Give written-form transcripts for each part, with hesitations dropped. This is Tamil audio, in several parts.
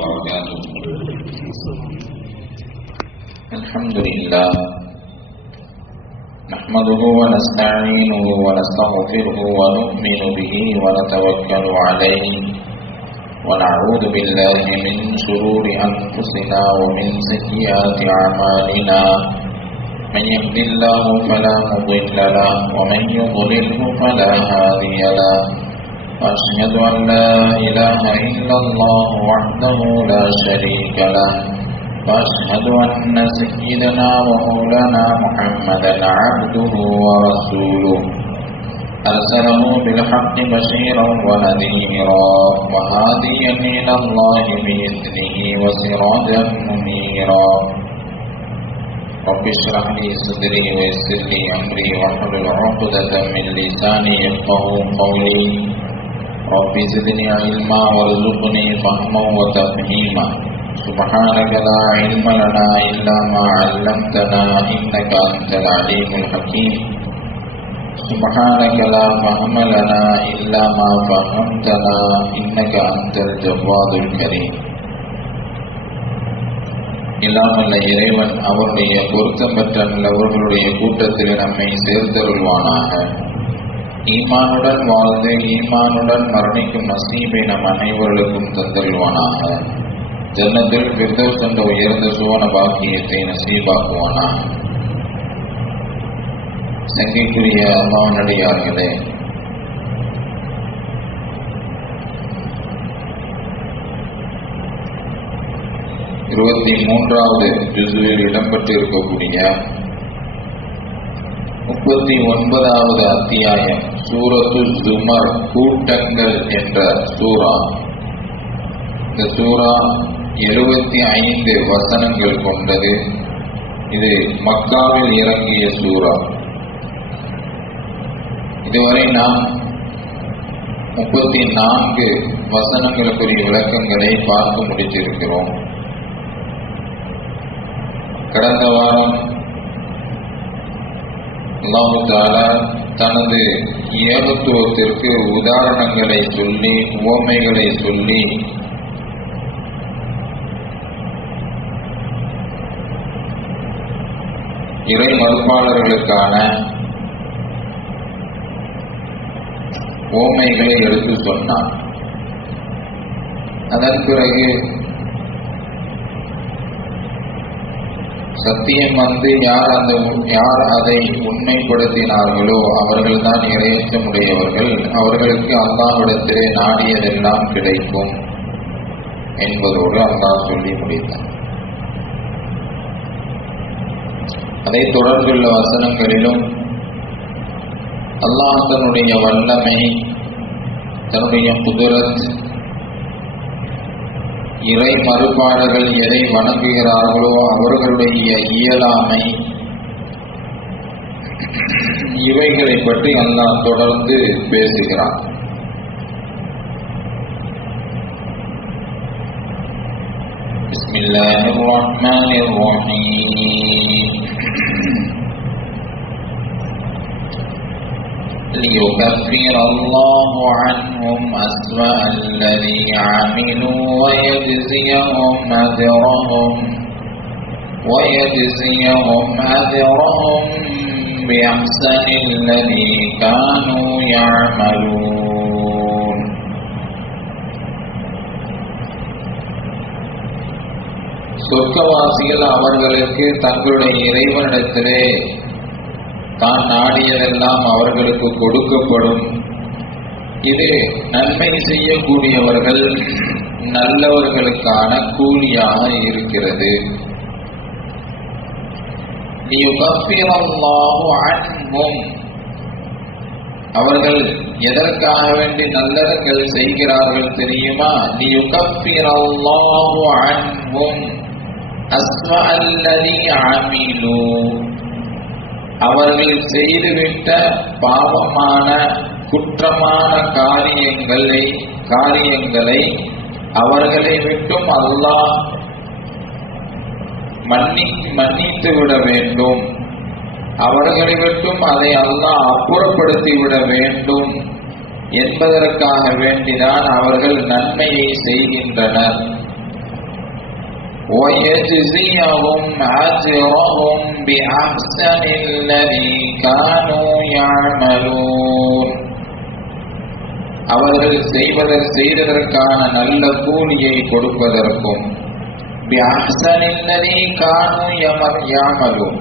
وبركاته. الحمد لله نحمده ونستعينه ونستغفره ونؤمن به ونتوكل عليه ونعوذ بالله من شرور أنفسنا ومن سيئات أعمالنا. من يهد الله فلا مضل له ومن يضلله فلا هادي له. وأشهد أن لا إله إلا الله وحده لا شريك له. وأشهد أن سيدنا ومولانا محمدا عبده ورسوله أرسله بالحق بشيرا ونذيرا وهاديا إلى الله بإذنه وسراجا منيرا. رب اشرح لي صدري ويسر لي أمري واحلل عقدة من لساني يفقهوا قولي. رب زدني علما وارزقني فهما وتفهيما. سبحانك لا علم لنا إلا ما علمتنا إنك أنت العليم الحكيم. سبحانك لا فهم لنا إلا ما فهمتنا إنك أنت الجواد الكريم. இல்லாமல்ல இறைவன் அவருடைய பொருத்தம் பெற்ற அவர்களுடைய கூட்டத்தில் நம்மை சேர்த்தருள்வானாக. ஈமானுடன் வாழ்ந்து ஈமானுடன் மரணிக்கும் நசீபை நம் அனைவர்களுக்கும் தந்தருள்வானாக. ஜன்னத்தில் ஃபிர்தௌஸ் என்ற உயர்ந்த சுவன பாக்கியத்தை நசீபாக்குவானாக. சங்கைக்குரிய அல்லாஹ்வினடியார்களே, இருபத்தி மூன்றாவது ஜுஸுவில் இடம்பெற்றிருக்கக்கூடிய 39வது அத்தியாயம் சூரத்து ஜுமர் கூட்டங்கள் என்ற சூரா. இந்த சூரா 75 வசனங்கள் கொண்டது. இது மக்காவில் இறங்கிய சூரா. இதுவரை நாம் 34 வசனங்களுக்குரிய விளக்கங்களை பார்த்து முடித்திருக்கிறோம். கடந்த வாரம் அல்லாஹ் தஆலா தனது ஏகத்துவத்திற்கு உதாரணங்களை சொல்லி உவமைகளை சொல்லி இறை மறுப்பாளர்களுக்கான உவமைகளை எடுத்து சொன்னார். அதன் பிறகு சத்தியம் யார் அதை உண்மைப்படுத்தினார்களோ அவர்கள்தான் இறையச்சமுடையவர்கள், அவர்களுக்கு அல்லாஹ்விடத்திலே நாடியதெல்லாம் கிடைக்கும் என்பதோடு அல்லாஹ் சொல்லி முடித்தார். அதை தொடர்ந்துள்ள வசனங்களிலும் அல்லாஹ் தன்னுடைய வல்லமை, தன்னுடைய குதுரத், இறை மறுப்பாளர்கள் எதை வணங்குகிறார்களோ அவர்களுடைய இயலாமை, இவைகளை பற்றி அல்லாஹ் தொடர்ந்து பேசுகிறார். பிஸ்மில்லாஹிர் ரஹ்மானிர் ரஹீம். ليكفر الله عنهم أسوأ الذي عملوا ويجزيهم أجرهم بأحسن الذي كانوا يعملون. சொர்க்கவாசிகள் அவர்களுக்கு தங்களுடைய இறைவனிடத்திலே தான் நாடியதெல்லாம் அவர்களுக்கு கொடுக்கப்படும். இது நன்மை செய்யக்கூடியவர்கள் நல்லவர்களுக்கான கூலியாக இருக்கிறது. அவர்கள் எதற்காக வேண்டி நல்லறங்கள் செய்கிறார்கள் தெரியுமா? லியுகஃபிரல்லாஹு அன்ஹும் அஸ்வஅல்லதி அமிலு, அவர்கள் செய்துவிட்ட பாவமான குற்றமான காரியங்களை அவர்களை விட்டும் அல்லாஹ் மன்னித்து விட வேண்டும். அவர்களை விட்டும் அதை அல்லாஹ் அப்புறப்படுத்திவிட வேண்டும் என்பதற்காக வேண்டிதான் அவர்கள் நன்மையை செய்கின்றனர். وَيَجْزِيَهُمْ أَجْرَهُمْ بِأَحْسَنِ الَّذِي كَانُوا يَعْمَلُونَ. அவர்கள் செய்ததற்கான நல்ல கூலியை கொடுப்பதற்கும் بِأَحْسَنِ الَّذِي كَانُوا يَعْمَلُونَ,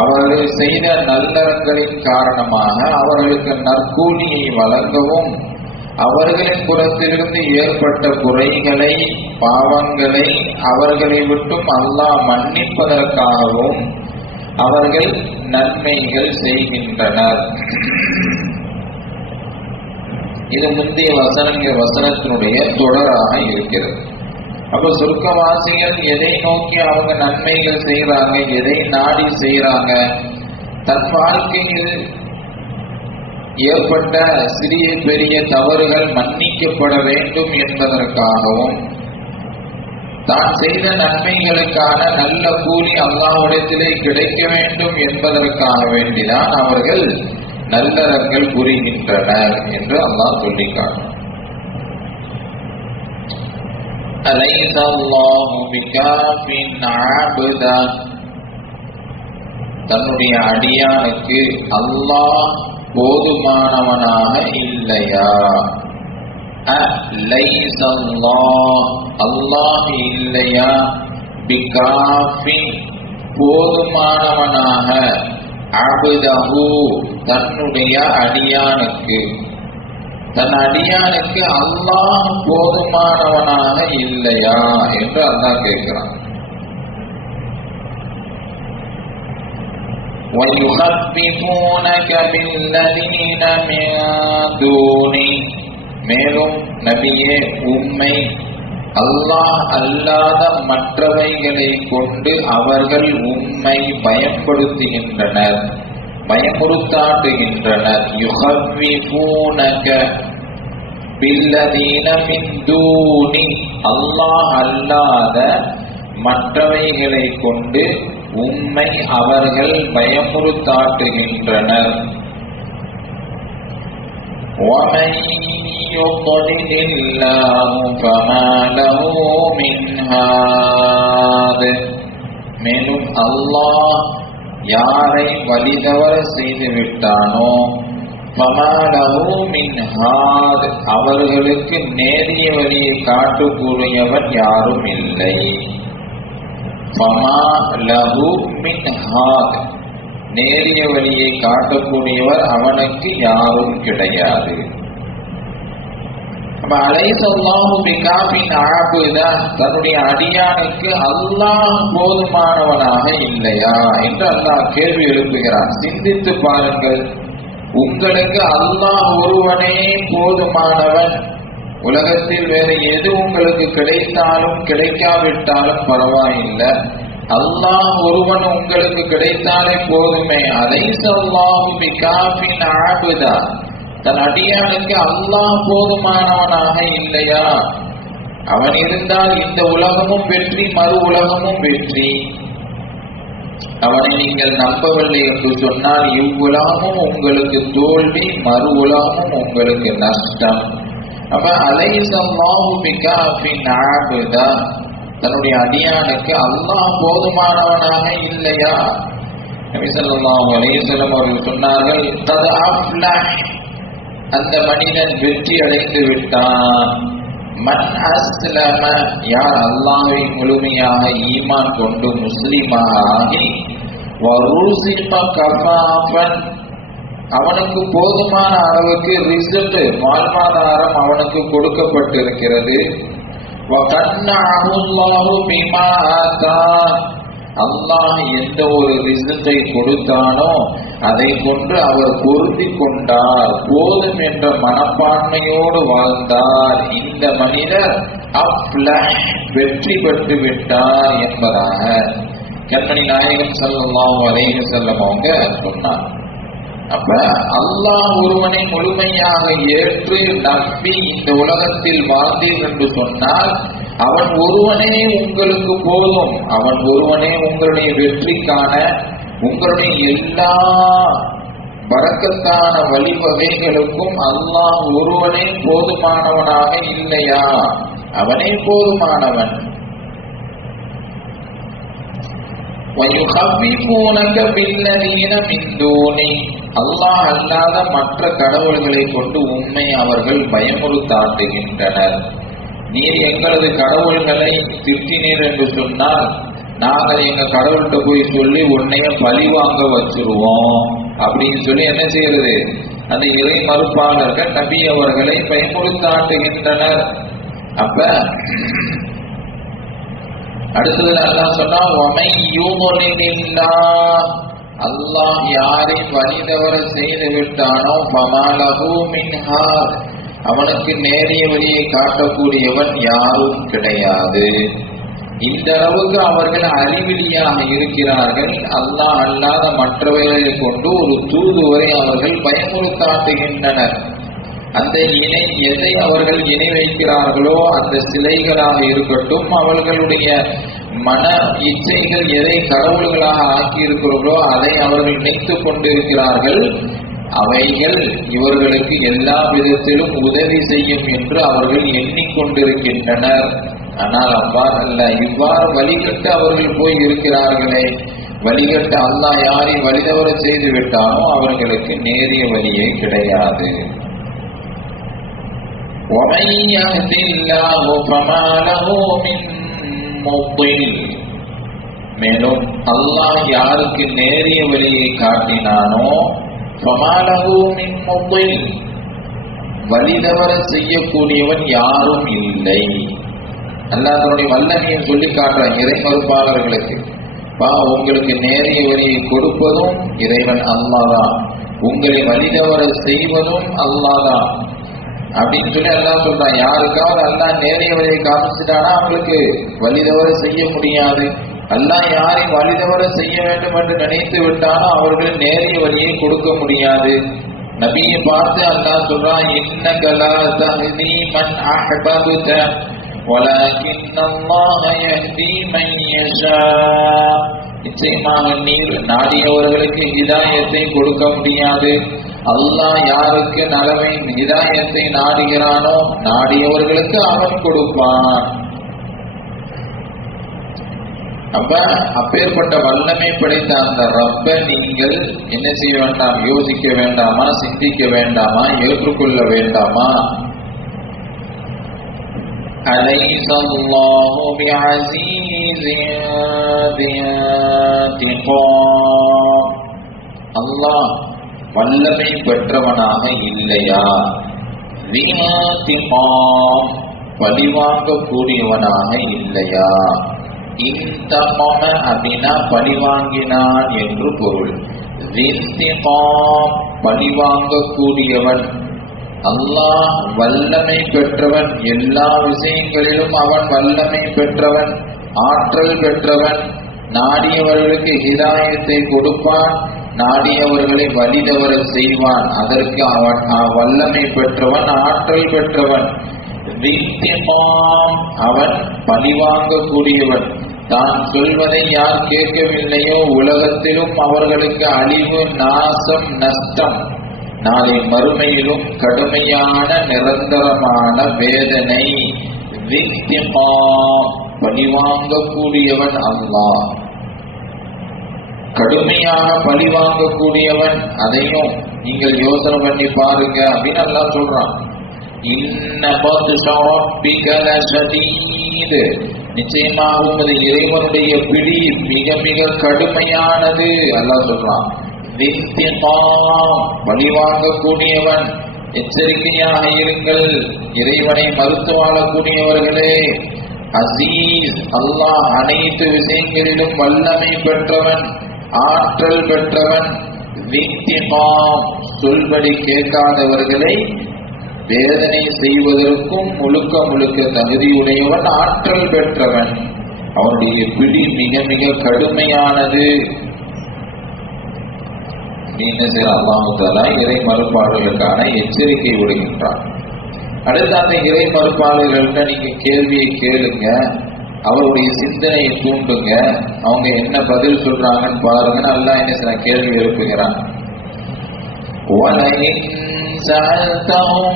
அவர்கள் செய்த நல்லறங்களின் காரணமாக அவர்களுக்கு நற்கூலியை வழங்கவும், அவர்களின் புறத்திலிருந்து ஏற்பட்ட குறைகளை பாவங்களை அவர்களை விட்டும் அல்லாஹ் மன்னிப்பதற்காகவும் அவர்கள் நன்மைகள் செய்கின்றனர். இது முந்தைய வசனத்தினுடைய தொடராக இருக்கிறது. அப்ப சொர்க்கவாசிகள் எதை நோக்கி அவங்க நன்மைகள் செய்யறாங்க, எதை நாடி செய்யறாங்க? தன் வாழ்க்கையில் ஏற்பட்ட சிறிய பெரிய தவறுகள் மன்னிக்கப்பட வேண்டும் என்பதற்காகவும், தான் செய்த நன்மைகளுக்கான நல்ல கூலி அல்லாஹ்விடத்திலே கிடைக்க வேண்டும் என்பதற்காக வேண்டிதான் அவர்கள் நல்லறங்கள் புரிகின்றனர் என்று அல்லாஹ் சொல்லிக்காட்டும். அலைஸ அல்லாஹு பிகாஃபின் அப்தா, தன்னுடைய அடியானுக்கு அல்லாஹ் போதுமானவனாக இல்லையா? அலைஸ அல்லாஹ் இல்லையா பிகாஃபின் போதுமானவனாக, அப்தஹு தன்னுடைய அடியானுக்கு, தன் அடியானுக்கு அல்லாஹ் போதுமானவனாக இல்லையா என்று அல்லாஹ் கேட்கிறான். وَيُخَفِّفُونَكَ بِالَّذِينَ مِن دُونِهِ, மேலும் நபியே உம்மை அல்லாஹ் அல்லாத மற்றவைகளை கொண்டு அவர்கள் உம்மை பயப்படுத்துகின்றனர், பயமுறுத்தாட்டுகின்றனர். யுஹவ்விஃபூனக பில்லதீன மின் தூனி, அல்லாஹ் அல்லாத மற்றவைகளை கொண்டு உம்மை அவர்கள் பயமுறுத்தாட்டுகின்றனர். وَمَن يُضْلِلِ اللَّهُ فَمَا لَهُ مِنْ هَادٍ, மேலும் அல்லாஹ் யாரை வழிதவற செய்து விட்டானோ, فَمَا لَهُ مِنْ هَادٍ, அவர்களுக்கு நேரிய வழியை காட்டக்கூடியவன் யாரும் இல்லை. فَمَا لَهُ مِنْ هَادٍ, நேரிய வழியை காட்டக்கூடியவர் அவனுக்கு யாரும் கிடையாது. அலைஸ அல்லாஹு பிகாஃபின் அப்தா, தன்னுடைய அடியானுக்கு அல்லாஹ் போதுமானவனாக இல்லையா என்று அல்லாஹ் கேள்வி எழுப்புகிறான். சிந்தித்து பாருங்கள், உங்களுக்கு அல்லாஹ் ஒருவனே போதுமானவன். உலகத்தில் வேற எது உங்களுக்கு கிடைத்தாலும் கிடைக்காவிட்டாலும் பரவாயில்லை, அல்லாஹ் ஒருவன் உங்களுக்கு கிடைத்தாலே போதுமே. அலைஸ அல்லாஹு பிகாஃபின் அப்தா, தன் அடியானுக்கு அல்லாஹ் போதுமானவனாக இல்லையா? அவன் இருந்தால் இந்த உலகமும் வெற்றி, மறு உலகமும் வெற்றி. அவனை நீங்கள் நம்பவில்லை என்று சொன்னால் இவ்வுலகமும் உங்களுக்கு தோல்வி, மறு உலகமும் உங்களுக்கு நஷ்டம். அப்ப அலைஸ அல்லாஹு பிகாஃபின் அப்தா, தன்னுடைய அடியானுக்கு அல்லாஹ் போதுமானவனாக இல்லையா? நபி ஸல்லல்லாஹு அலைஹி வஸல்லம் அவர்கள் சொன்னார்கள், கத் அஃப்லஹ், அந்த மனிதன் வெற்றி அடைந்து விட்டான். மன் அஸ்லம, யார் அல்லாஹ்வை முழுமையாக ஈமான் கொண்டு முஸ்லிமாக ஆகி, வருஸிக கஃபாஃபன், அவனுக்கு போதுமான அளவுக்கு ரிசல்ட், வாழ்வாதாரம் அவனுக்கு கொடுக்கப்பட்டிருக்கிறது. வகன்னஹு அல்லாஹு பிமா ஆதான், அல்லாஹ் எந்த ஒரு ரிசல்ட்டை கொடுத்தானோ அதை கொண்டு அவர் பொருந்தி கொண்டார், போதும் என்ற மனப்பான்மையோடு வாழ்ந்தார். இந்த மனிதர் அஃப்லஹ், வெற்றி பெற்று விட்டார் என்பதாக கண்மணி நாயகம் ஸல்லல்லாஹு அலைஹி வஸல்லம் அவங்க சொன்னார். அப்ப அல்லாஹ் ஒருவனை முழுமையாக ஏற்று நம்பி இந்த உலகத்தில் வாழ்ந்தீர் என்று சொன்னால் அவன் ஒருவனே உங்களுக்கு போதும், அவன் ஒருவனே உங்களுடைய வெற்றிக்கான, உங்களுடைய எல்லா பரக்கத்தான வழிவகைகளுக்கும் அல்லாஹ் ஒருவனே போதுமானவனாக இல்லையா? அவனே போதுமானவன். وَيُخَوِّفُونَكَ بِالَّذِينَ مِن دُونِهِ அல்லாஹ் அல்லாத மற்ற கடவுள்களை கொண்டு உம்மை அவர்கள் பயமுறுத்தாட்டுகின்றனர். நீர் எங்களது கடவுள்களை திட்டினீர் என்று சொன்னால் நாங்கள் எங்க கடவுள்கிட்ட போய் சொல்லி உன்னைய பழிவாங்க வச்சிருவோம் அப்படின்னு சொல்லி என்ன செய்யறது? அந்த இறை மறுப்பாளர்கள் நபி அவர்களை பயமுறுத்தாட்டுகின்றனர். அப்ப அடுத்தது அல்லாஹ் சொன்னா, வமை யுضلில்லாஹ் அல்லாஹ் யாரை வழிதவற செய்து விட்டானோ ஃபமாலஹு மின் ஹாத் அவனுக்கு நேரிய வழியை காட்டக்கூடியவன் யாரும் கிடையாது. இந்த அளவுக்கு அவர்கள் அறிவிலியாக இருக்கிறார்கள். அல்லாஹ் அல்லாத மற்றவர்களை கொண்டு ஒரு தூதுவரை அவர்கள் பயமுறுத்தாட்டுகின்றனர். அந்த இணை எதை அவர்கள் இணை வைக்கிறார்களோ அந்த சிலைகளாக இருக்கட்டும், அவர்களுடைய மன இச்சைகள் எதை கடவுள்களாக ஆக்கி இருக்கிறார்களோ அதை அவர்கள் நினைத்துக் கொண்டிருக்கிறார்கள். அவைகள் இவர்களுக்கு எல்லா விதத்திலும் உதவி செய்யும் என்று அவர்கள் எண்ணிக்கொண்டிருக்கின்றனர். ஆனால் அவ்வாறு அல்ல. இவ்வாறு வழிகட்டு அவர்கள் போய் இருக்கிறார்களே, வழிகட்டு அல்லாஹ் யாரை வழிதவற செய்து விட்டானோ அவர்களுக்கு நேரிய வழியே கிடையாது. وَمَن يَهْدِ اللَّهُ فَمَا لَهُ مِن مُضِلٍّ மேலும் அல்லாஹ் யாருக்கு நேரிய வழியை காட்டினானோ فَمَا لَهُ مِن مُضِلٍّ வழிதவற செய்யக்கூடியவன் யாரும் இல்லை. அல்லாஹ் தன்னுடைய வல்லமையை சொல்லி காட்டுறான் இறை மறுப்பாளர்களுக்கு. உங்களுக்கு நேரிய வழியை கொடுப்பதும் இறைவன் அல்லாஹ்தான், உங்களை வழிதவற செய்வதும் அல்லாஹ்தான் அப்படின்னு சொல்லி அல்லாஹ் சொல்றான். யாருக்காவது அல்லாஹ் நேரிய வழியை காமிச்சிட்டானா அவங்களுக்கு வழிதவற செய்ய முடியாது. அல்லாஹ் யாரை வழிதவற செய்ய வேண்டும் என்று நினைத்து விட்டானோ அவர்கள் நேரிய வழியை கொடுக்க முடியாது. நபியை பார்த்து அல்லாஹ் சொல்றான், இன்னக லா தஹ்தி மன் அஹ்பப்த வலக்கின் அல்லாஹ் யஹ்தி மன் யஷா. நிச்சயமாக நீர் நாடியவர்களுக்கு ஹிதாயத்தை கொடுக்க முடியாது. அல்லாஹ் யாருக்கு நலவை ஹிதாயத்தை நாடுகிறானோ நாடியவர்களுக்கு அவன் கொடுப்பான். அப்ப அப்பேற்பட்ட வல்லமை படைத்த அந்த ரப்ப நீங்கள் என்ன செய்ய வேண்டாம்? யோசிக்க வேண்டாமா? சிந்திக்க வேண்டாமா? ஏற்றுக்கொள்ள வேண்டாமா? அலைஸ அல்லாஹு பிஅஸீஸின் தின்திகாம் அல்லாஹ் வல்லமை பெற்றவனாக இல்லையா? தின்திகாம் பழிவாங்க கூடியவனாக இல்லையா? இன்தகம அப்படின்னா பழிவாங்கினான் என்று பொருள். தின்திகாம் பழிவாங்க கூடியவன். அல்லாஹ் வல்லமை பெற்றவன், எல்லா விஷயங்களிலும் அவன் வல்லமை பெற்றவன், ஆற்றல் பெற்றவன். நாடியவர்களுக்கு ஹிதாயத்தை கொடுப்பான், நாடியவர்களை வழிதவற செய்வான். அதற்கு அவன் வல்லமை பெற்றவன், ஆற்றல் பெற்றவன். அவன் பழிவாங்க கூடியவன். தான் சொல்வதை யார் கேட்கவில்லையோ உலகத்திலும் அவர்களுக்கு அழிவு, நாசம், நஷ்டம், நாளை மறுமையிலும் கடுமையான நிரந்தரமான வேதனை. பழிவாங்க கூடியவன் அல்லாஹ், கடுமையாக பழிவாங்க கூடியவன். அதையும் நீங்கள் யோசனை பண்ணி பாருங்க அப்படின்னு அல்லாஹ் சொல்றான். நிச்சயமாக உமது இறைவனுடைய பிடி மிக மிக கடுமையானது அல்லாஹ் சொல்றான். பழிவாங்க கூடியவன், எச்சரிக்கையாக இருங்கள் இறைவனை மறுத்து வாழக்கூடியவர்களே. அசீஸ் அல்லாஹ் அனைத்து விஷயங்களிலும் வல்லமை பெற்றவன், ஆற்றல் பெற்றவன். சொல்படி கேட்காதவர்களை வேதனை செய்வதற்கும் முழுக்க முழுக்க தகுதியுடையவன், ஆற்றல் பெற்றவன். அவனுடைய பிடி மிக மிக கடுமையானது. அல்லாஹ் தஆலா இறை மறுப்பாளர்களுக்கான எச்சரிக்கை விடுகின்றான். அடுத்த அந்த இறை மறுப்பாளர்கள்ட்ட நீங்க கேள்வியை கேளுங்க, அவருடைய சிந்தனையை தூண்டுங்க, அவங்க என்ன பதில் சொல்றாங்கன்னு பாருங்கன்னு அல்லாஹ் என்ன சில கேள்வி எழுப்புகிறான். وَلَئِنْ سَأَلْتَهُمْ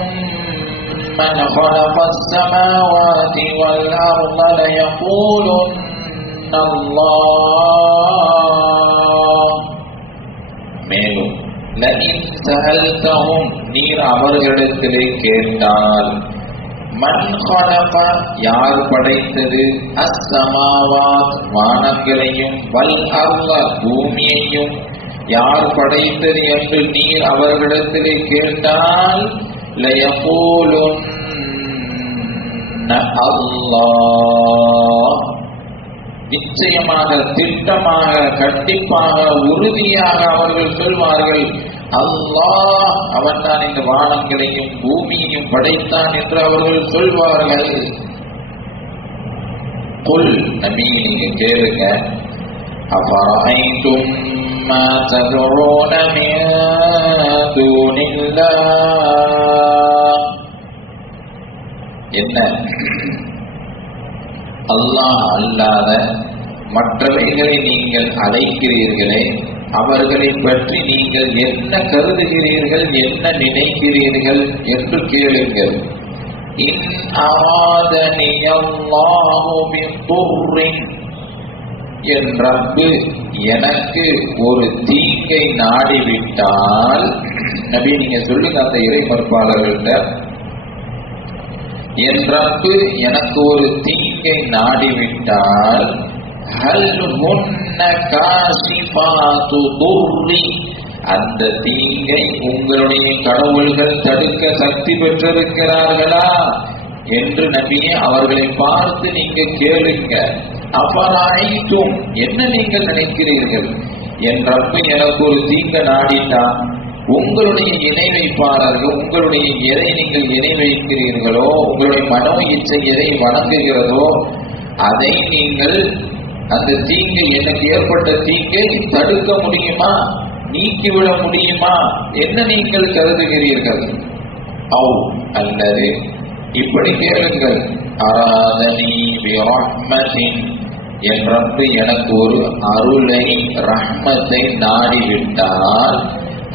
مَنْ خَلَقَ السَّمَاوَاتِ وَالْأَرْضَ لَيَقُولُنَّ அல்லாஹ். மேலும் லஇன் சஅல்தஹும் நீர் அவர்களிடத்திலே கேட்டால் மன் ஹலக யார் படைத்தது அஸ்ஸமாவாத் வானங்களையும் வல் அர்த பூமியையும் யார் படைத்தது என்று நீர் அவர்களிடத்திலே கேட்டால் லயகூலுன்ன அல்லாஹ் நிச்சயமாக திட்டமாக கண்டிப்பாக உறுதியாக அவர்கள் சொல்வார்கள் அல்லாஹ் அவன்தான் இந்த வானங்களையும் பூமியையும் படைத்தான் என்று அவர்கள் சொல்வார்கள். குல் நபி நீங்க கேளுங்க அஃபரஐதும் மா ததுஊன மின் தூனில்லாஹ் என்ன அல்லாஹ் அல்லாத மற்றவைகளை நீங்கள் அழைக்கிறீர்களே அவர்களை பற்றி நீங்கள் என்ன கருதுகிறீர்கள் என்ன நினைக்கிறீர்கள் என்று கேளுங்கள். இன் அராதனி அல்லாஹு பிதுர்ரின் என் ரப்பு எனக்கு ஒரு தீங்கை நாடிவிட்டால் நபி நீங்க சொல்லுங்க அந்த இறை மறுப்பாளர்கள்ட்ட என் ரப்பு எனக்கு ஒரு தீங்கை நாடிவிட்டால் ஹல் ஹுன்ன காஷிஃபாத்து துர்ரி அந்த தீங்கை உங்களுடைய கடவுள்கள் தடுக்க சக்தி பெற்றிருக்கிறார்களா என்று நபியே அவர்களை பார்த்து நீங்க கேளுங்க. அஃபரஐதும் என்ன நீங்கள் நினைக்கிறீர்கள் என் ரப்பு எனக்கு ஒரு தீங்க நாடிட்டா உங்களுடைய இணை வைப்பாளர்கள் உங்களுடைய எதை நீங்கள் இணை வைக்கிறீர்களோ உங்களுடைய மனோ இச்சை எதை வணங்குகிறதோ அதை நீங்கள் அந்த தீங்கை எனக்கு ஏற்பட்ட தீங்கை தடுக்க முடியுமா நீக்கிவிட முடியுமா என்ன நீங்கள் கருதுகிறீர்கள்? அவ் அல்லது இப்படி கேளுங்கள் அராதனி பிரஹ்மத்தின் என் ரப்பு எனக்கு ஒரு அருளை ரஹ்மத்தை நாடிவிட்டால்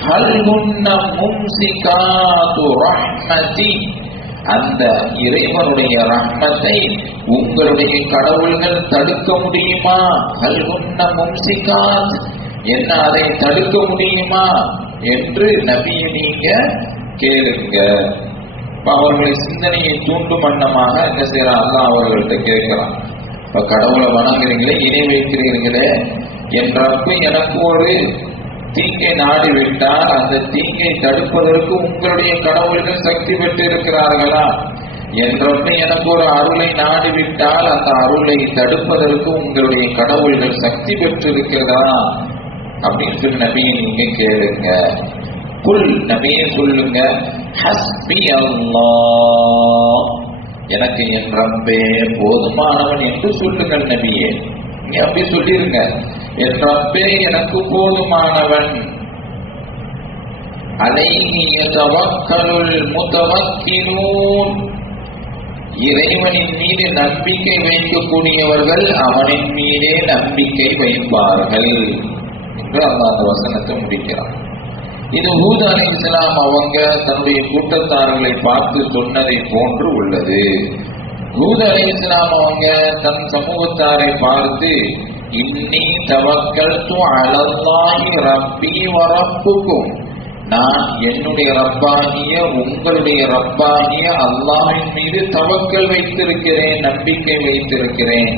ஹல் ஹுன்ன மும்சிகாத்து ரஹ்மதி அந்த இறைவனுடைய ரஹ்மத்தை உங்களுடைய கடவுள்கள் தடுக்க முடியுமா? ஹல் ஹுன்ன மும்சிகாத் என்ன அதை தடுக்க முடியுமா என்று நபியை நீங்க கேளுங்க. அவர்களை சிந்தனையை தூண்டும் வண்ணமாக என்ன செய்யறான் அல்லாஹ் அவர்கள்ட்ட கேட்கிறான். இப்ப கடவுளை வணங்குறீங்களே இணை வைக்கிறீர்களே என் ரப்பு எனக்கு ஒரு தீங்கை நாடிவிட்டால் அந்த தீங்கை தடுப்பதற்கு உங்களுடைய கடவுள்கள் சக்தி பெற்று இருக்கிறார்களா? என் ரப்பு எனக்கு ஒரு அருளை நாடிவிட்டால் அந்த அருளை தடுப்பதற்கு உங்களுடைய கடவுள்கள் சக்தி பெற்று இருக்கிறதா அப்படின்னு சொல்லி நபியை நீங்க கேளுங்க. குல் நபியை சொல்லுங்க ஹஸ்பி அல்லாஹ் எனக்கு என் ரப்பே போதுமானவன் என்று சொல்லுங்கள் நபியே. நீங்க அப்படி சொல்லிருங்க என் ரப்பே எனக்கு போதுமானவன். அலைஹி யதவக்கலுல் முதவக்கிலூன் இறைவனின் மீது நம்பிக்கை வைக்கக்கூடியவர்கள் அவனின் மீதே நம்பிக்கை வைப்பார்கள் என்று அல்லாஹ் அந்த வசனத்தை முடிக்கிறான். இது ஹூத் அலைஹிஸ்ஸலாம் அவங்க தன்னுடைய கூட்டத்தார்களை பார்த்து சொன்னதை போன்று உள்ளது. ஹூத் அலைஹிஸ்ஸலாம் அவங்க தன் சமூகத்தாரை பார்த்து இன்னி தவக்கல்து அலல்லாஹி ரப்பி வ ரப்புக்கும் நான் என்னுடைய ரப்பாகிய உங்களுடைய ரப்பாகிய அல்லாஹ்வின் மீது தவக்கல் வைத்திருக்கிறேன் நம்பிக்கை வைத்திருக்கிறேன்.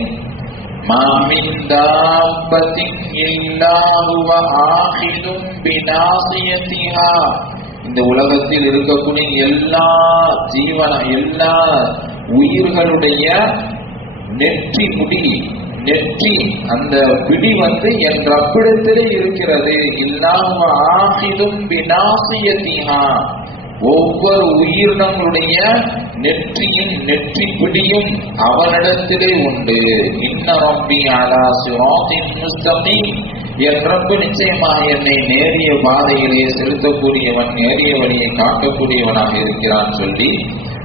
மா மின் தாப்பத்தின் இல்லா ஹுவ ஆகிதும் பினாசியத்திஹா இந்த உலகத்தில் இருக்கக்கூடிய எல்லா எல்லா உயிர்களுடைய நெற்றி முடி நெற்றி அந்த பிடி என் ரப்பிடத்திலே இருக்கிறது. இல்லாம ஆகிதும் பினாசியத்திஹா ஒவ்வொரு உயிரினங்களுடைய நெற்றியின் நெற்றி பிடியும் அவனிடத்திலே உண்டு. இன்ன ரப்பி அலா சிராத்தின் முஸ்தகீம் என் ரப்பு நிச்சயமாக என்னை நேரிய பாதையிலே செலுத்தக்கூடியவன் நேரிய வழியை காட்டக்கூடியவனாக இருக்கிறான் சொல்லி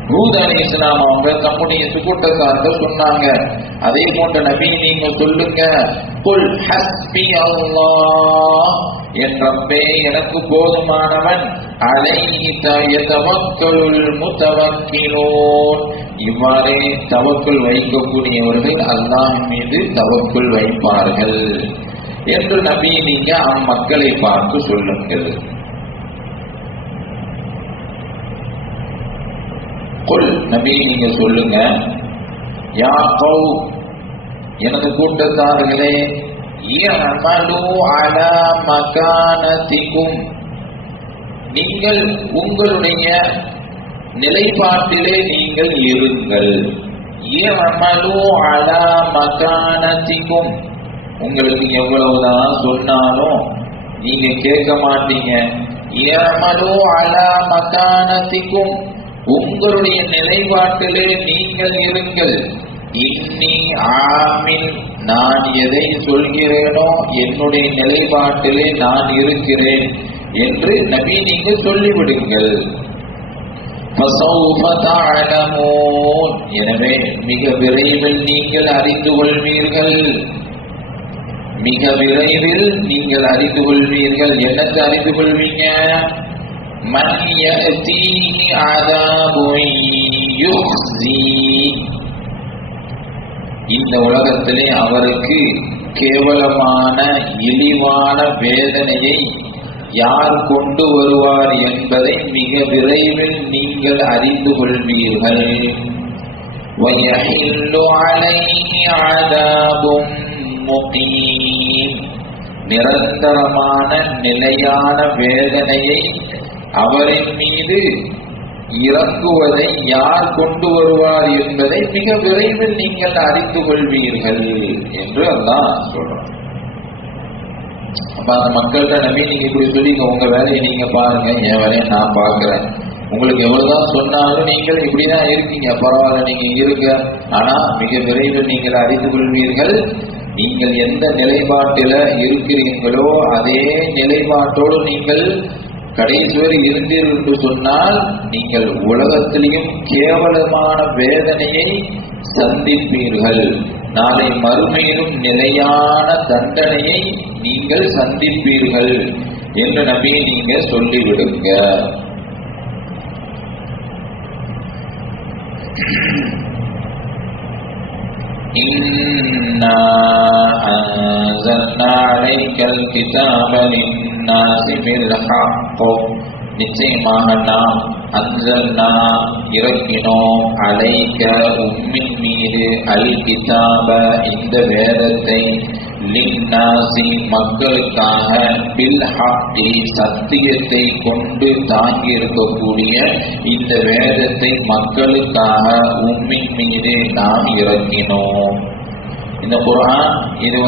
ஹூத் அலைஹிஸ்ஸலாம் அவங்க தம்முடைய கூட்டத்தார்கள் சொன்னாங்க. அதே போன்ற நபி நீங்க சொல்லுங்க குல் ஹஸ்பி அல்லாஹ் என் ரப்பே எனக்கு போதுமானவன். அலைஹி யதவக்கலுல் முதவக்கிலூன் இவ்வாறே தவக்குள் வைக்கக்கூடியவர்கள் அல்லாஹ்வின் மீது தவக்குள் வைப்பார்கள் என்று நபி நீங்க அம்மக்களை பார்த்து சொல்லுங்கள். குல் நபி நீங்க சொல்லுங்க, யா கௌம் எனது கூட்டத்தார்களே, இஅமலு அலா மகானதிகும் நீங்கள் உங்களுடைய நிலைப்பாட்டிலே நீங்கள் இருங்கள். இஅமலு அலா மகானதிகும் உங்களுக்கு எவ்வளவுதான் சொன்னாலும் நீங்க கேட்க மாட்டீங்க. இஅமலு அலா மகானதிகும் உங்களுடைய நிலைப்பாட்டிலே நீங்கள் இருங்கள். இன்னி ஆமின் நான் எதை சொல்கிறேனோ என்னுடைய நிலைப்பாட்டிலே நான் இருக்கிறேன் என்று நபி நீங்க சொல்லிவிடுங்கள். எனவே மிக விரைவில் நீங்கள் அறிந்து கொள்வீர்கள். மிக விரைவில் நீங்கள் அறிந்து கொள்வீர்கள். என்னத்தை அறிந்து கொள்வீங்க? மன் யஅதீனி அஸாபுன் யுக்ஸி இந்த உலகத்திலே அவருக்கு கேவலமான இழிவான வேதனையை யார் கொண்டு வருவார் என்பதை மிக விரைவில் நீங்கள் அறிந்து கொள்வீர்கள். வயஹில்லு அலைஹி அஸாபும் முகீம் நிரந்தரமான நிலையான வேதனையை அவரின் மீது இறங்குவதை யார் கொண்டு வருவார் என்பதை மிக விரைவில் நீங்கள் அறிந்து கொள்வீர்கள் என்று அல்லாஹ் சொல்றான். அப்ப அந்த மக்கள்கிட்ட நம்பி நீங்க இப்படி சொல்லிங்க, உங்க வேலையை நீங்க பாருங்க, என் வேலையை நான் பார்க்கிறேன். உங்களுக்கு எவ்வளவுதான் சொன்னாலும் நீங்கள் இப்படிதான் இருக்கீங்க, பரவாயில்ல நீங்க இருங்க, ஆனா மிக விரைவில் நீங்கள் அறிந்து கொள்வீர்கள். நீங்கள் எந்த நிலைப்பாட்டில இருக்கிறீங்களோ அதே நிலைப்பாட்டோடு நீங்கள் கடைசி வரை இருந்தீர்கள் என்று சொன்னால் நீங்கள் உலகத்திலேயும் கேவலமான வேதனையை சந்திப்பீர்கள். நாளை மறுமையிலும் நிலையான தண்டனையை நீங்கள் சந்திப்பீர்கள் என்று நபி நீங்க சொல்லிவிடுங்க. இன்னா அன்ஸல்னா அலைக்கல் கிதாப லின்னாஸி பில் ஹக் நிச்சயமாக நாம் அன்ஸல்னா இறக்கினோம் அலைக்க உம்மின் மீது அல் கிதாப இந்த வேதத்தை லின்னாஸி மக்களுக்காக பில் ஹக்கி சத்தியத்தை கொண்டு தாங்கி இருக்கக்கூடிய இந்த வேதத்தை மக்களுக்காக உம்மின் மீது நாம் இறக்கினோம். இந்த குர்ஆன் இது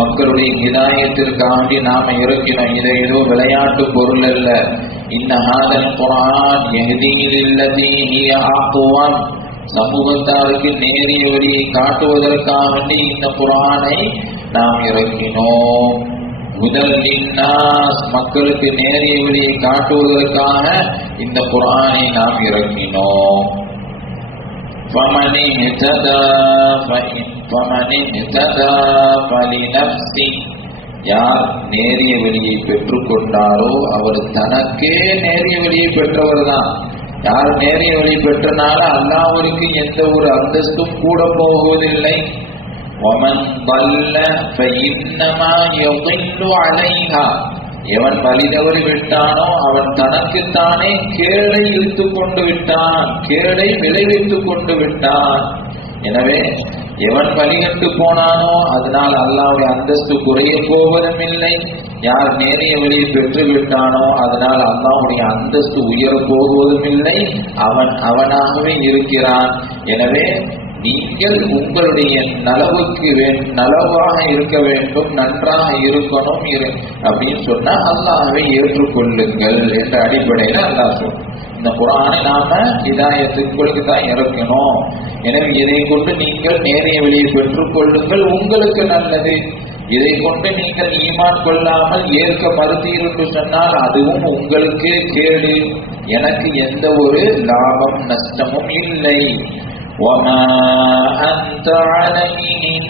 மக்களுடைய ஹிதாயத்திற்காண்டி நாம இறக்கினோம். இதை ஏதோ விளையாட்டு பொருள் அல்ல. இன்ன ஹாதல் குர்ஆன் யஹ்தி லில்லதி ஹிய அக்வம் சமூகத்தாருக்கு நேரிய வழியை காட்டுவதற்காக இந்த குர்ஆனை நாம் இறக்கினோம். முதல் லின்னாஸ் மக்களுக்கு நேரிய வழியை காட்டுவதற்காக இந்த குர்ஆனை நாம் இறக்கினோம். فَمَنِ اهْتَدَى فَلِنَفْسِهِ யார் நேரிய வழியை பெற்றுக்கொண்டாரோ அவர் தனக்கே நேரிய வழியை பெற்றவர் தான். யார் நேரிய வழி பெற்றனால அல்லாஹ்வுக்கு எந்த ஒரு அந்தஸ்தும் கூட போவதில்லை. وَمَنْ ضَلَّ فَإِنَّمَا يَضِلُّ عَلَيْهَا எவன் வழி தவறி விட்டானோ அவன் தனக்குத்தானே கேடை இழுத்துக் கொண்டு விட்டான், கேடை விளைவித்துக் கொண்டு விட்டான். எனவே எவன் வழிகட்டு போனானோ அதனால் அல்லாஹ்வுடைய அந்தஸ்து குறைய போவதும் இல்லை. யார் நேரிய வழியை பெற்று விட்டானோ அதனால் அல்லாஹ்வுடைய அந்தஸ்து உயர போவதும் இல்லை. அவன் அவனாகவே இருக்கிறான். எனவே நீங்கள் உங்களுடைய நலவாக இருக்க வேண்டும், நன்றாக இருக்கணும் அப்படின்னு சொன்னா அல்லாஹ்வை ஏற்றுக்கொள்ளுங்கள் என்ற அடிப்படையில அல்லாஹ் சொல்றான். இந்த குர்ஆனை நாம ஹிதாயத்துக்கு தான் இறக்கணும். எனவே இதை கொண்டு நீங்கள் நேரிய வழியை பெற்றுக் கொள்ளுங்கள், உங்களுக்கு நல்லது. இதை கொண்டு நீங்கள் ஈமான் கொள்ளாமல் ஏற்க மறுத்தீர் சொன்னால் அதுவும் உங்களுக்கு கேடு, எனக்கு எந்த ஒரு லாபம் நஷ்டமும் இல்லை. وَمَا أَنْتَ عَلَيْهِمْ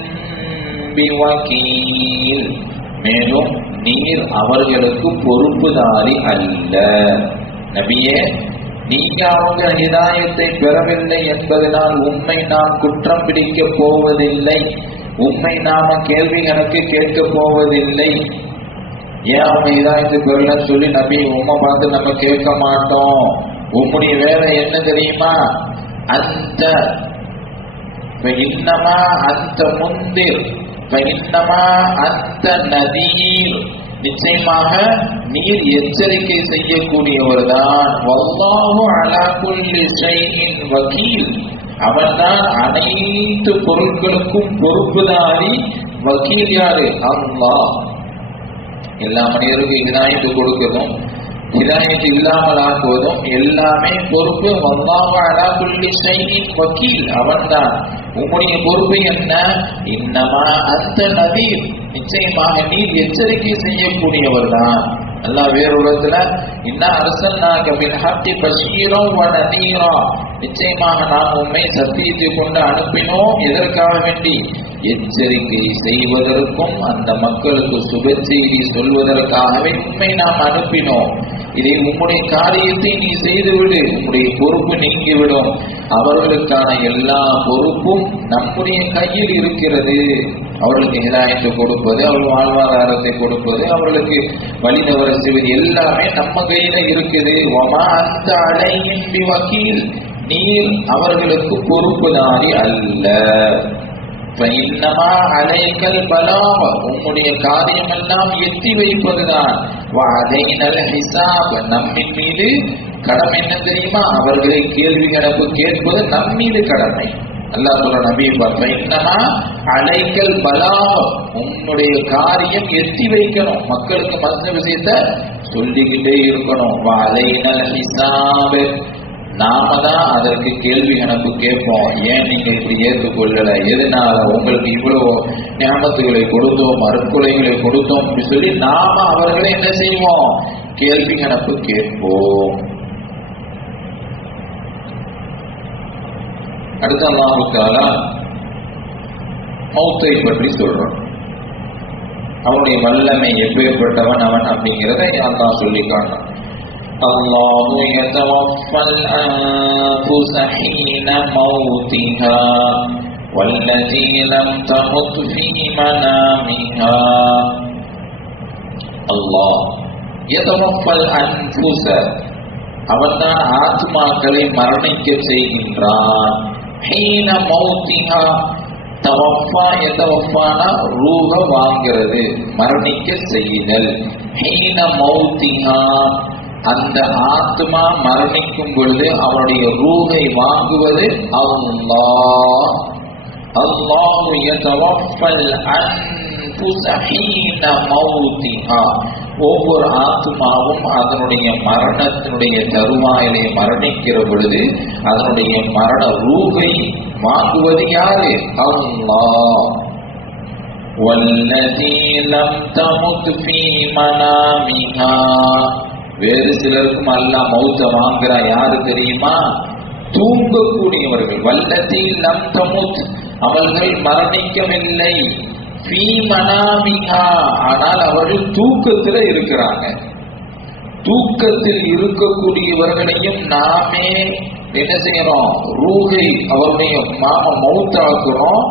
بِوَكِيلٍ மேலும் நீர் அவர்களுக்கு பொறுப்புதாரி அல்ல. நபியே நீங்க அவங்க ஹிதாயத்தை பெறவில்லை என்பதனால் உம்மை நாம் குற்றம் பிடிக்க போவதில்லை, உம்மை நாம கேள்வி கணக்கு கேட்க போவதில்லை. ஏன் அவங்க ஹிதாயத்தை பெறலன்னு சொல்லி நபி உம்மை பார்த்து நம்ம கேட்க மாட்டோம். உம்முடைய வேலை என்ன தெரியுமா? அந்த இன்னமா அந்த முந்திர், இன்னமா அந்த நதீர், நிச்சயமாக நீர் எச்சரிக்கை செய்யக்கூடியவர் தான். வல்லாஹு அலா குல்லி ஷைஇன் வகீல், அவன்தான் அனைத்து பொருட்களுக்கும் பொறுப்புதாரி. வக்கீல் யாரு? அல்லாஹ். எல்லா மனிதருக்கும் ஹிதாயத்து கொடுக்கணும், ஹிதாயத்து இல்லாமல் ஆக்குவதும் எல்லாமே பொறுப்பு. வல்லாஹு அலா குல்லி ஷைஇன் வகீல், அவன்தான். உம்முடைய பொறுப்பு என்ன? இன்னமா அந்த நதீர், நிச்சயமாக நீர் எச்சரிக்கை செய்யக்கூடியவர் தான். அல்லாஹ் வேறுலகத்துல இன்னா அர்சல்னாக பில் ஹக்கி பஷீரன் வ நதீரா, நிச்சயமாக நாம் உம்மை சத்தியத்தை கொண்டு அனுப்பினோம். எதற்காக வேண்டி? எச்சரிக்கை செய்வதற்கும் அந்த மக்களுக்கு சுப செய்தி சொல்வதற்காகவே உம்மை நாம் அனுப்பினோம். இதை உம்முடைய காரியத்தை நீ செய்துவிடு, உம்முடைய பொறுப்பு நீங்கிவிடும். அவர்களுக்கான எல்லா பொறுப்பும் நம்முடைய கையில் இருக்கிறது. அவர்களுக்கு ஹிதாயத்தை கொடுப்பது, அவர்கள் வாழ்வாதாரத்தை கொடுப்பது, அவர்களுக்கு வழி தவற செய்வது எல்லாமே நம்ம கையில இருக்குது. வமா அந்த அலையின் பிவக்கீல், நீர் அவர்களுக்கு பொறுப்புதாரி அல்ல. இன்னமா அலைக்கல் பலாவ, உம்முடைய காரியம் எல்லாம் எத்தி வைப்பதுதான். வஅதைனல் ஹிசாப், நம்மின் மீது கடமை என்ன தெரியுமா? அவர்களை கேள்வி கணக்கு கேட்பது நம் மீது கடமை. அல்லாஹ் சொல்ற நபி இன்னமா அலைக்கல் பலாவ, உம்முடைய காரியம் எத்தி வைக்கணும், மக்களுக்கு மற்ற விஷயத்த சொல்லிக்கிட்டே இருக்கணும். வஅதைனல் ஹிசாப், நாம தான் அதற்கு கேள்வி கணக்கு கேட்போம். ஏன் நீங்க இப்படி ஏற்றுக்கொள்ளல, எதனால உங்களுக்கு இவ்வளவு ஞாபகத்துகளை கொடுத்தோம், அருட்கொலைகளை கொடுத்தோம் அப்படி சொல்லி நாம அவர்களை என்ன செய்வோம்? கேள்வி கணக்கு கேட்போம். அடுத்த அல்லாஹ் தஆலா மௌத்தை பற்றி சொல்றான். அவனுடைய வல்லமை எப்பேற்பட்டவன் அவன் அப்படிங்கிறத அல்லாஹ் சொல்லி காட்டான். الله يتوفى الأنفس حين موتها والتي لم تمت في منامها. الله يتوفى الأنفس, அவன்தான் ஆத்மாக்களை மரணிக்க செய்கின்றான். ஹீன மௌத்திஹா, தவஃபா யதவஃபானா ரூஹ வாங்கிறது, மரணிக்க செய்தல். ஹீன மௌத்திஹா, அந்த ஆத்மா மரணிக்கும் பொழுது அவருடைய ரூஹை வாங்குவது அல்லாஹ். அல்லாஹு யதவஃபல் அன்ஃபுஸ ஹீன மௌத்திஹா, ஒவ்வொரு ஆத்மாவும் அதனுடைய மரணத்தினுடைய தருவாயிலே மரணிக்கிற பொழுது அதனுடைய மரண ரூஹை வாங்குவது யாரு? அல்லாஹ். வல்லதீ லம் தமுத் ஃபீ மனாமிஹா, வேறு சிலருக்கும் அல்லாஹ் மௌத்த வாங்குறா. யாரு தெரியுமா? தூங்கக்கூடியவர்கள். வல்லதீ லம் தமுத், அவர்கள் மரணிக்கவில்லை. ஃபீ மனாமிஹா, ஆனால் அவர்கள் தூக்கத்தில் இருக்கிறாங்க. தூக்கத்தில் இருக்கக்கூடியவர்களையும் நாமே என்ன செய்யறோம்? ரூஹை அவருடைய மௌத்தாக்குறோம்.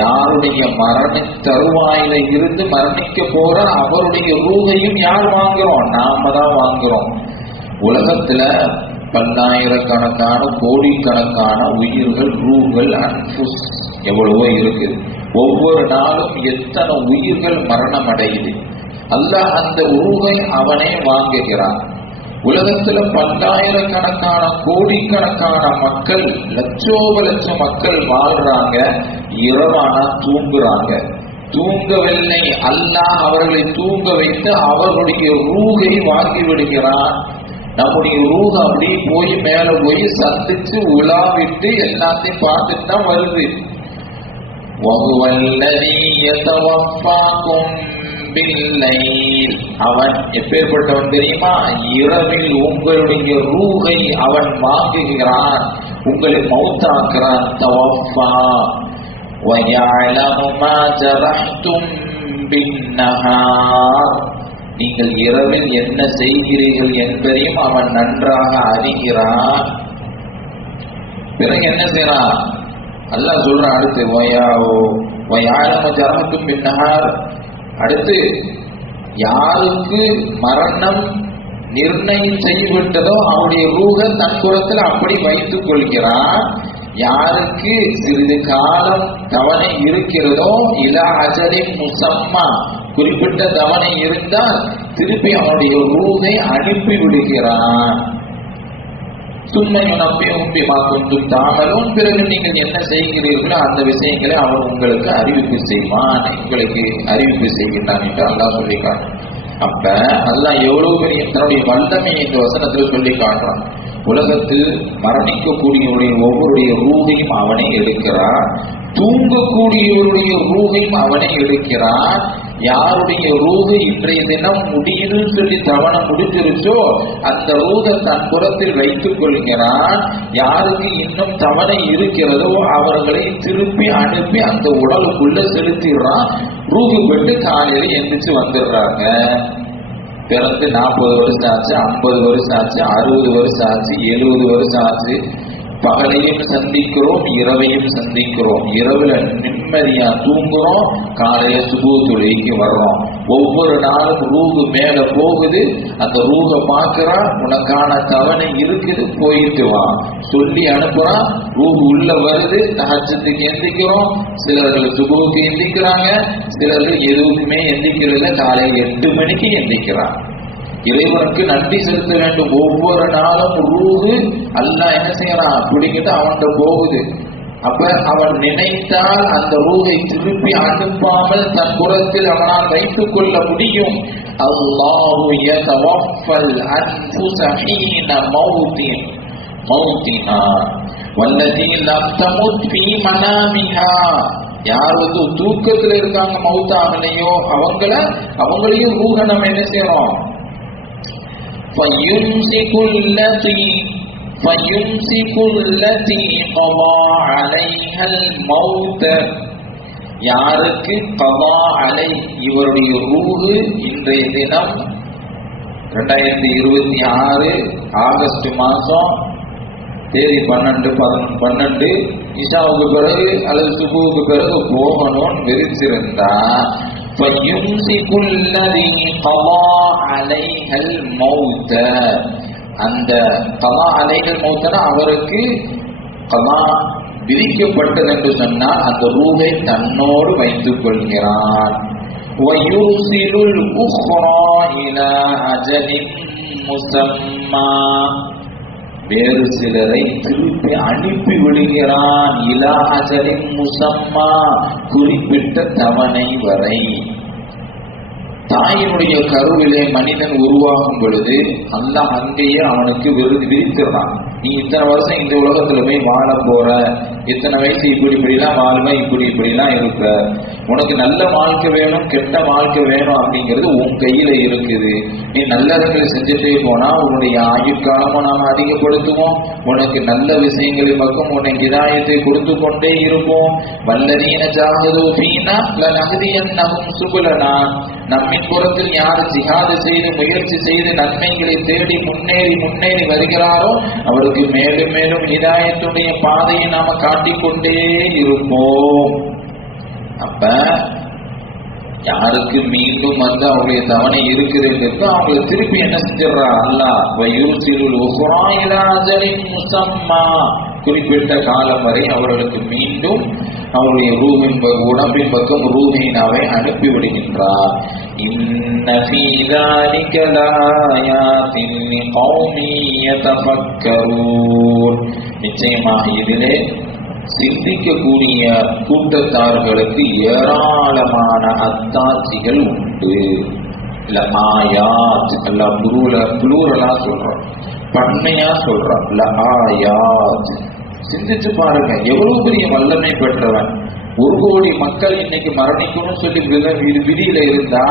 யாருடைய மரண தருவாயில இருந்து மரணிக்க போற அவருடைய ரூஹையும் யார் வாங்குறோம்? நாம தான் வாங்குறோம். உலகத்துல பல்லாயிரக்கணக்கான கோடிக்கணக்கான உயிர்கள், ரூஹ்கள், அன்ஃபுஸ் எவ்வளவோ இருக்குது. ஒவ்வொரு நாளும் எத்தனை உயிர்கள் மரணம் அடையுது. அல்லாஹ் அந்த ரூஹை அவனே வாங்குகிறான். உலகத்துல பல்லாயிரக்கணக்கான கோடிக்கணக்கான மக்கள், லட்சோப லட்சம் மக்கள் வாழ்றாங்க. இரவானா தூங்குறாங்க. தூங்கவில்லை, அல்லாஹ் அவர்களை தூங்க வைத்து அவர்களுடைய ரூஹை வாங்கி விடுகிறான். நம்முடைய ரூஹ் அப்படி போய் மேல போய் சந்திச்சு உலாவிட்டு எல்லாத்தையும் பார்த்துட்டு தான் வருது. அவன் எப்பேற்பட்டவன் தெரியுமா? இரவில் உங்களுடைய ரூஹை அவன் வாங்குகிறான், உங்களை மௌத்தாக்குறான். தவஃபா وَيَعْلَمُ مَا جَرَحْتُمْ بِالنَّهَارِ, நீங்கள் இரவில் என்ன செய்கிறீர்கள் என்பதையும் அவன் நன்றாக அறிகிறான். பிறகு என்ன செய்யறான்? அல்லாஹ் சொல்றான் அடுத்து ஜரகத்தும் பின்னஹார். அடுத்து யாருக்கு மரணம் நிர்ணயம் செய்துவிட்டதோ அவருடைய ரூஹ தன் புறத்தில் அப்படி வைத்துக் கொள்கிறான். யாருக்கு சிறிது காலம் தவணை இருக்கிறதோ இலா அஜலின் முசம்மா, குறிப்பிட்ட தவணை இருந்தால் திருப்பி அவனுடைய ரூஹை அனுப்பி விடுகிறான். துண்மையும் நம்பியும் பிமாக்கும் தாமலும். பிறகு நீங்கள் என்ன செய்கிறீர்களோ அந்த விஷயங்களை அவன் உங்களுக்கு அறிவிப்பு செய்வான், உங்களுக்கு அறிவிப்பு செய்கின்றான் என்று அல்லாஹ் சொல்லி காட்டுறான். அப்ப அல்லாஹ் எவ்வளவு பெரிய தன்னுடைய வல்லமை இந்த வசனத்தில் சொல்லி காட்டுறான். உலகத்தில் மரணிக்கக்கூடியவருடைய ஒவ்வொருடைய ரூகையும் அவனே எடுக்கிறான், தூங்கக்கூடியவருடைய ரூகையும் அவனே எடுக்கிறான். யாருடைய ரூஹு இன்றைய தினம் முடியுதுன்னு சொல்லி தவணை முடிஞ்சிருச்சோ அந்த ரூஹை தன் புறத்தில் வைத்துக் கொள்கிறான். யாருக்கு இன்னும் தவணை இருக்கிறதோ அவர்களை திருப்பி அனுப்பி அந்த உடலுக்குள்ள செலுத்திடுறான். ரூஹு விட்டு காலையில எந்திரிச்சு வந்துடுறாங்க. பிறந்து 40 வருஷம் ஆச்சு, 50 வருஷம் ஆச்சு, 60 வருஷம் ஆச்சு, 70 வருஷம் ஆச்சு. பகலையும் சந்திக்கிறோம், இரவையும் சந்திக்கிறோம். இரவுல நிம்மதியா தூங்குறோம், காலையில சுபூ தொழுகைக்கு வர்றோம். ஒவ்வொரு நாளும் ரூஹு மேல போகுது. அந்த ரூஹ பாக்குறான், உனக்கான தவணை இருக்குது, போயிட்டு வா சொல்லி அனுப்புறான். ரூஹு உள்ள வருது, தஹஜ்ஜுக்கு எந்திக்கிறோம். சிலர்கள் சுபூக்கு எந்திக்கிறாங்க, சிலர்கள் எதுவுக்குமே எந்திக்கிறதுல காலையில் 8 மணிக்கு எந்திக்கிறான். இறைவனுக்கு நன்றி செலுத்த வேண்டும். ஒவ்வொரு நாளும் ரூஹு அல்லாஹ் என்ன செய்யறான், பிடிக்கிட்டு அவன்கிட்ட போகுது. அப்ப அவன் நினைத்தால் அந்த ரூஹை திருப்பி அனுப்பாமல் தன் புறத்தில் அவனால் வைத்துக் கொள்ள முடியும். அல்லாஹு யதவஃபல் அன்ஃபுஸ ஹீன மௌத்திஹா வல்லதி லம் தமுத் ஃபீ மனாமிஹா. யார் தூக்கத்தில் இருக்காங்க மௌத்தாகலையோ அவங்களையும் ரூஹ நம்ம என்ன செய்யறோம், فَيُمْسِكُ الَّتِي قَضَى عَلَيْهَا الْمَوْتَ. யாருக்கு கதா அலை, இவருடைய ரூஹு இன்றைய தினம் 2026 ஆகஸ்ட் மாசம் தேதி 12 இஷாவுக்கு பிறகு அல்லது சுபுவுக்கு பிறகு போகணும்னு விரிச்சிருந்தா அந்த கலா அலைகள் மௌத்தனா அவருக்கு கலா விதிக்கப்பட்டது என்று சொன்னால் அந்த ரூஹை தன்னோடு வைத்துக் கொள்கிறான். வேறு சிலரை திருப்பி அனுப்பி விடுகிறான். இலா அஜலின் முசம்மா, குறிப்பிட்ட தவணை வரை. தாயினுடைய கருவிலே மனிதன் உருவாகும் பொழுது அல்லாஹ் அங்கேயே அவனுக்கு விதிக்கிறான். நீ இத்தனை வருஷம் இந்த உலகத்துல போய் வாழ போற, இத்தனை வயசு இப்படிலாம் வாழ்வை, இப்படிலாம் இருக்க, உனக்கு நல்ல வாழ்க்கை வேணும் கெட்ட வாழ்க்கை வேணும் அப்படிங்கிறது உன் கையில இருக்குது. நீ நல்லறங்களை செஞ்சுட்டே போனா உன்னுடைய ஆயுட்காலமும் நாம அதிகப்படுத்துவோம். உனக்கு நல்ல விஷயங்களை பக்கம் உனக்கு இதாயத்தை கொடுத்து கொண்டே இருப்போம். வல்லதீன ஜாஹது ஃபீனா லநஹ்தியன்னஹும் சுபுலனா. நம்மின் புறத்தில் யார் ஜிஹாது செய்து முயற்சி செய்து நன்மைகளை தேடி முன்னேறி வருகிறாரோ அவருக்கு மேலும் மேலும் ஹிதாயத்துடைய பாதையை நாம காட்டிக்கொண்டே இருப்போம். அப்ப யாருக்கு மீண்டும் அவங்களுடைய தவணை இருக்குது என்று அவங்களை திருப்பி என்ன செஞ்சிடறா அல்லாஹ், குறிப்பிட்ட காலம் வரை அவர்களுக்கு மீண்டும் அவருடைய ரூஹின் உடம்பின் பக்கம் ரூஹினாவை அனுப்பி விடுகின்றார். இன்ன ஃபீ ذلك لآيات لقوم يتفكرون. நிச்சயமாக இதிலே சிந்திக்கக்கூடிய கூட்டத்தார்களுக்கு ஏராளமான அத்தாட்சிகள் உண்டு. இல்ல ஆயாத் அல்ல புளூரலா சொல்றோம், பன்மையா சொல்றோம். இல்ல ஆயாத், சிந்திச்சு பாருங்க எவ்வளவு பெரிய வல்லமை பெற்றவன். 1 கோடி மக்கள் இன்னைக்கு மரணிக்கணும்னு சொல்லி விதியில இருந்தா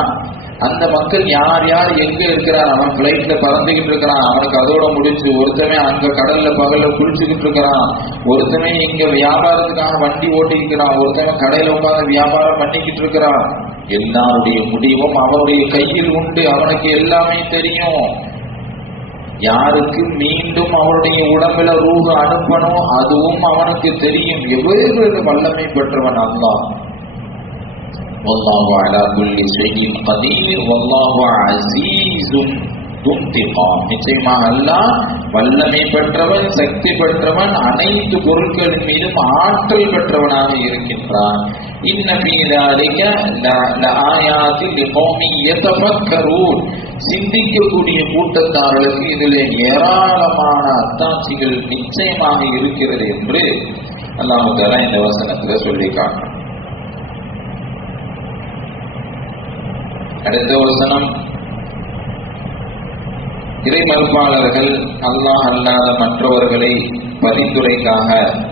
அந்த மக்கள் யார் யார் எங்க இருக்கிறான், அவன் பிளைட்ல பறந்துகிட்டு இருக்கிறான், அவனுக்கு அதோட முடிச்சு. ஒருத்தமே அங்க கடல்ல பகல்ல குளிச்சுக்கிட்டு இருக்கிறான், ஒருத்தமே இங்க வியாபாரத்துக்காக வண்டி ஓட்டிக்கிறான், ஒருத்தவன் கடையில உட்காந்து வியாபாரம் பண்ணிக்கிட்டு இருக்கிறான். எல்லாருடைய முடிவும் அவனுடைய கையில் உண்டு. அவனுக்கு எல்லாமே தெரியும். யாருக்கு மீண்டும் அவருடைய உடம்புல ரூஹ் அனுப்பணும் அதுவும் அவனுக்கு தெரியும். எவ்வளவு வல்லமை பெற்றவன் அல்லாஹ். வல்லாஹு அலா குல்லி ஷைஇன் கதீர் வல்லாஹு அஸீஸுன் துன்திகாம். நிச்சயமாக அல்லாஹ் வல்லமை பெற்றவன், சக்தி பெற்றவன், அனைத்து பொருட்களின் மீதும் ஆற்றல் பெற்றவனாக இருக்கின்றான். இன்ன ஃபீ ذلك லஆயாத்தி லிகௌமின் யதஃபக்கரூன். சிந்திக்கக்கூடிய கூட்டத்தார்களுக்கு இதில் ஏராளமான அத்தாட்சிகள் நிச்சயமாக இருக்கிறது என்று அல்லாஹ் தஆலா இந்த வசனத்தில் சொல்லி காட்டுறான். அடுத்த வசனம், இறை மறுப்பாளர்கள் அல்லாஹ் அல்லாத மற்றவர்களை பரிந்துரைக்காக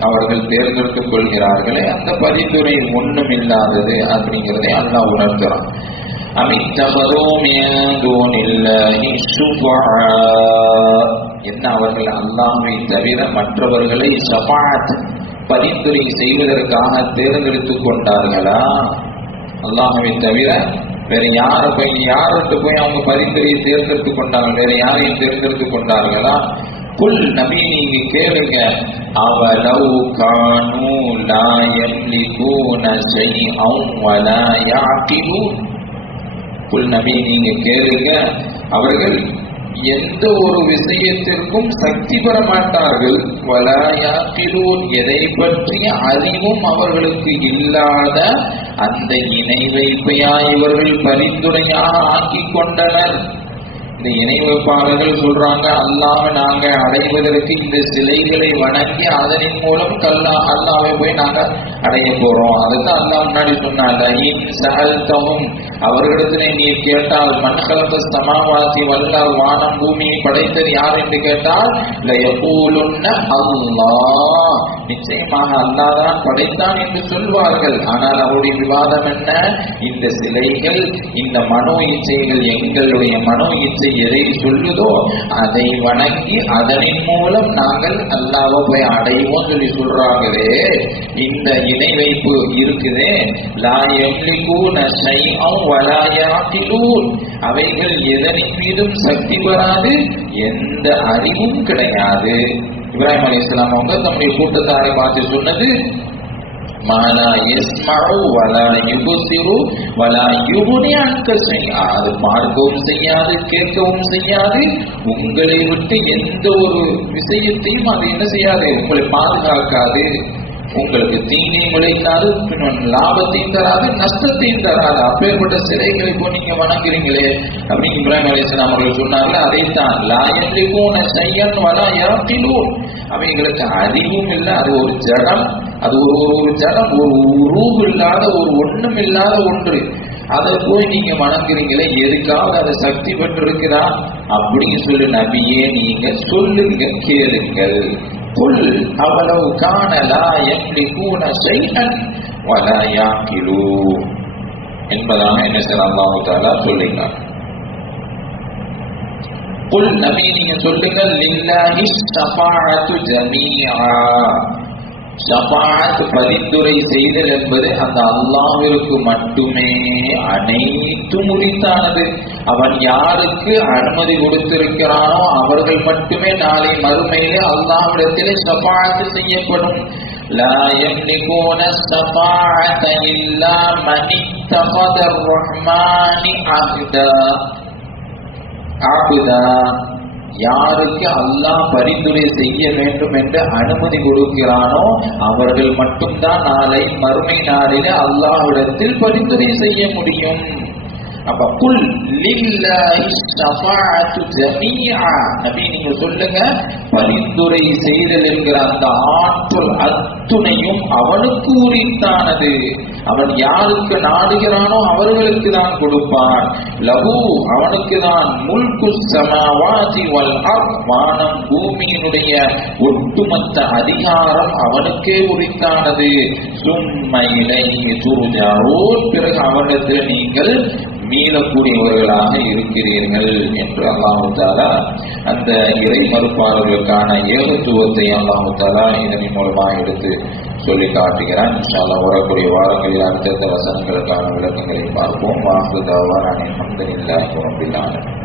அவர்கள் தேர்ந்தெடுத்துக் கொள்கிறார்களே, அந்த பரிந்துரை ஒன்றும் இல்லாதது அப்படிங்கிறதை அல்லாஹ் உணர்த்துறான். என்ன அவர்கள் அல்லாஹ்வை தவிர மற்றவர்களை ஷஃபாஅத் பரிந்துரை செய்வதற்காக தேர்ந்தெடுத்துக் கொண்டார்களா? அல்லாஹ்வை தவிர வேற யாருக்கு போய் அவங்க பரிந்துரையை தேர்ந்தெடுத்துக் கொண்டாங்க? வேற யாரையும் தேர்ந்தெடுத்துக் கொண்டார்களா? குல் நபி நீங்க கேளுங்க, அவலவ் கானூ லா யம்லிகூன ஷைஅன் வலா யஅகிலூன். குல் நபி நீங்க கேளுங்க, அவர்கள் எந்த ஒரு விஷயத்திற்கும் சக்தி பெற மாட்டார்கள். வலா யஅகிலூன், எதை பற்றிய அறிவும் அவர்களுக்கு இல்லாத அந்த இணை வைப்பையா இவர்கள் பரிந்துரையாக ஆக்கிக் கொண்டனர். இந்த இணை வைப்பாளர்கள் சொல்றாங்க, அல்லாஹ்வை நாங்க அடைவதற்கு இந்த சிலைகளை வணங்கி அதனின் மூலம் அல்லாஹ்வை போய் நாங்க அடைய போறோம். அதுக்கு அல்லாஹ் முன்னாடி சொன்னாங்க, அவர்களிடத்திலே நீ கேட்டால் மன் கலக சமாவாசி வல்லாஹ், வானம் பூமியை படைத்தது யார் என்று கேட்டால் லயகூலுன்ன அல்லாஹ், நிச்சயமாக அல்லாஹ் தான் படைத்தான் என்று சொல்வார்கள். ஆனால் அவருடைய விவாதம் என்ன? இந்த சிலைகள், இந்த மனோ இச்சைகள், எங்களுடைய மனோ இச்சை எதை சொல்லுதோ அதை வணங்கி அதனின் மூலம் நாங்கள் அல்லாஹ்வை போய் அடைவோம் சொல்லி சொல்றாங்களே. இந்த இணை வைப்பு இருக்குதே, லா யம்லிகூன ஷைஅன் வலா யஅகிலூன், அவைகள் எதனின் மீதும் சக்தி பெறாது, எந்த அறிவும் கிடையாது. இப்ராஹிம் அலைஹிஸ்ஸலாம் அவங்க தம்முடைய கூட்டத்தாரை பார்த்து சொன்னது, மாலா யஸ்மஉ வலா யுப்சிரு வலா யுக்னி அன்க ஷைஆ, அது பார்க்கவும் செய்யாது, கேட்கவும் செய்யாது, உங்களை விட்டு எந்த ஒரு விஷயத்தையும் அது என்ன செய்யாது, உங்களை பாதுகாக்காது, உங்களுக்கு தீங்கையும் விளைக்காது, லாபத்தையும் தராது, நஷ்டத்தையும் தராது. அப்பேற்பட்ட சிலைகளை இப்போ நீங்க வணங்குறீங்களே அப்படின்னு இப்ராஹிம் அலைஹிஸ்ஸலாம் அவர்கள் சொன்னார்கள். அதைத்தான் லா யம்லிகூன ஷைஅன் வலா யஅகிலூன், அவைகளுக்கு அறிவும் இல்லை, அது ஒரு ஜடம், அது ஒரு ஜடம், ஒரு ரூஹ் இல்லாத, ஒரு ஒண்ணும் இல்லாத ஒன்று. அதை போய் நீங்க வணங்குறீங்களே, எதுக்காக அதை சக்தி பெற்றிருக்கிறா அப்படின்னு சொல்லி நபியே நீங்க சொல்லுங்க, கேளுங்கள். குல் அவலவ் கான லா யம்லிகூன ஷைஅன் வலா யஅகிலூன் என்பதாக என்ன செய்ய அல்லாஹ் தஆலா சொல்லுகிறார். குல் நபி நீங்க சொல்லுங்க, லில்லாஹி ஷஃபாஅத்து ஜமீஆ, ஷஃபாஅத் பரிந்துரை செய்தல் என்பது அந்த அல்லாஹ்விற்கு மட்டுமே அனைத்தும் உரித்தானது. அவன் யாருக்கு அனுமதி கொடுத்திருக்கிறானோ அவர்கள் மட்டுமே நாளை மறுமையிலே அல்லாஹ்விடத்திலே ஷஃபாஅத் செய்யப்படும். லா யம்லிகூன ஷஃபாஅத இல்லா மன் இத்தகத அர்-ரஹ்மானி அப்தா, யாருக்கு அல்லாஹ் பரிந்துரை செய்ய வேண்டும் என்று அனுமதி கொடுக்கிறானோ அவர்கள் மட்டும்தான் நாளை மறுமை நாளிலே அல்லாஹ்விடத்தில் பரிந்துரை செய்ய முடியும். அப்ப குல் லில்லாஹி ஷஃபாஅத்து ஜமீஆ, நபி நீங்க சொல்லுங்க, பரிந்துரை செய்தல் என்கிற அந்த ஆற்றல் அத்துணையும் அவனுக்கு உரித்தானது. அவன் யாருக்கு நாடுகிறானோ அவர்களுக்கு தான் கொடுப்பான். லஹு, அவனுக்கு தான் முல்கு ஸமாவாதி வல் அர்த், வானம் பூமியினுடைய ஒட்டுமொத்த அதிகாரம் அவனுக்கே உரித்தானது. சும்ம இலைஹி துர்ஜஊன், பிறகு அவனிடத்தில் நீங்கள் மீளக்கூடியவர்களாக இருக்கிறீர்கள் என்று அல்லாஹ் தஆலா அந்த இறை மறுப்பாளர்களுக்கான ஏகத்துவத்தை அல்லாஹ் தஆலா இதன் மூலமாக எடுத்து சொல்லி காட்டுகிறான். இன்ஷா அல்லாஹ் வரக்கூடிய வாரங்களில் அடுத்தடுத்த வசனங்களுக்கான விளக்கங்களை பார்ப்போம். வாஹ்ரு தஅவானா அல்ஹம்துலில்லாஹி ரப்பில் ஆலமீன்.